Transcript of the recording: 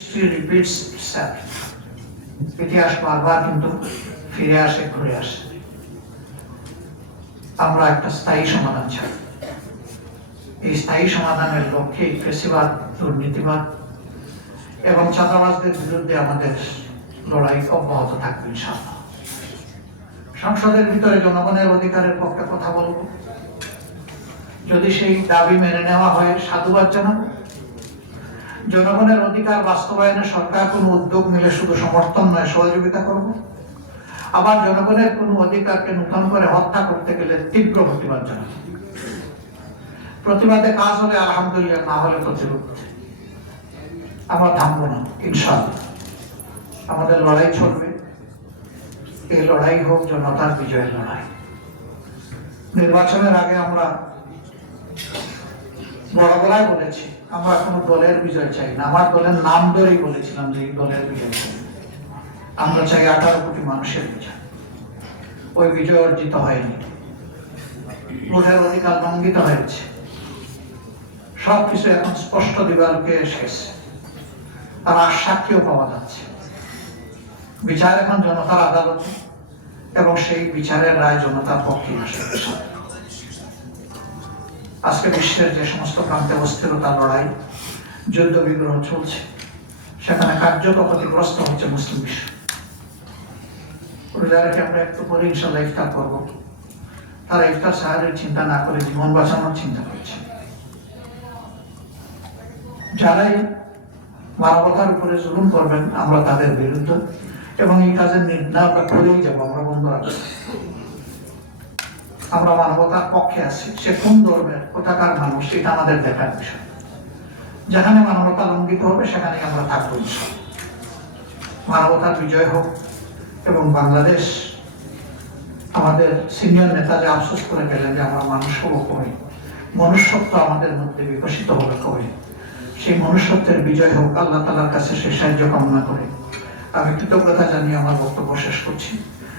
History repeats itself. ইতিহাস বারবার কিন্তু ফিরে আসে, ঘুরে আসে। আমরা একটা স্থায়ী সমাধান চাই। এই স্থায়ী সমাধানের লক্ষ্যে ফ্যাসিবাদ, দুর্নীতিবাদ এবং চাঁদাবাজদের বিরুদ্ধে আমাদের লড়াই অব্যাহত থাকবে ইনশাআল্লাহ। সংসদের ভিতরে জনগণের অধিকারের পক্ষে কথা বলবো। যদি সেই দাবি মেনে নেওয়া হয়, সাধুবাদ জানাবো। জনগণের অধিকার বাস্তবায়নে সরকার কোনো উদ্যোগ নিলে শুধু সমর্থন নয়, সহযোগিতা করব। আবার জনগণের কোনো অধিকারকে নূতন করে হত্যা করতে গেলে তীব্র প্রতিবাদ জানাবো। প্রতিবাদে কাজ হলে আলহামদুলিল্লাহ, না হলে প্রতিরোধ। আমরা থামবো না ইনশাআল্লাহ। আমাদের লড়াই চলবে। এই লড়াই হোক জনতার বিজয়ের লড়াই। নির্বাচনের আগে আমরা বড় গলায় বলেছি, আমরা কোনো দলের বিজয় চাই না। আমার দলের নাম ধরেই বলেছিলাম যে এই দলের বিজয় চাই। আমরা চাই 18 কোটি মানুষের বিজয়। ওই বিজয় অর্জিত হয়নি, ভোটের অধিকার লঙ্ঘিত হয়েছে। সবকিছু এখন স্পষ্ট দিবালোকে এসেছে। তার সাক্ষীও পাওয়া যাচ্ছে। বিচার এখন জনতার আদালতে এবং সেই বিচারের রায় জনতার পক্ষে আসে। আজকে বিশ্বের যে সমস্ত প্রান্তে অস্থিরতা, লড়াই, যুদ্ধ বিগ্রহ চলছে, সেখানে কার্যত ক্ষতিগ্রস্ত হচ্ছে মুসলিম বিশ্ব। রোজাকে আমরা একটু পরে ইনশাল্লাহ ইফতার করবো। তারা ইফতার সাহায্যের চিন্তা না করে জীবন বাঁচানোর চিন্তা করছে। যারাই মানবতার উপরে জুলুম করবেন, আমরা তাদের বিরুদ্ধে এবং এই কাজের নিন্দা আমরা করেই যাবো। আমরা বন্ধ রাখবো। আমরা মানবতার পক্ষে আছি। সে কোন ধর্মের, কোথাকার মানুষ, এটা আমাদের দেখার বিষয়। যেখানে মানবতা লঙ্ঘিত হবে সেখানে আমরা থাকবো। মানবতার বিজয় হোক এবং বাংলাদেশ, আমাদের সিনিয়র নেতা যে আফসোস করে গেলেন যে আমরা মানুষ হবো কবে, মনুষ্যত্ব আমাদের মধ্যে বিকশিত হবে কবে, সেই মনুষ্যত্বের বিজয় হোক। আল্লাহ তাআলার কাছে সে সাহায্য কামনা করে আমি কৃতজ্ঞতা জানিয়ে আমার বক্তব্য শেষ করছি।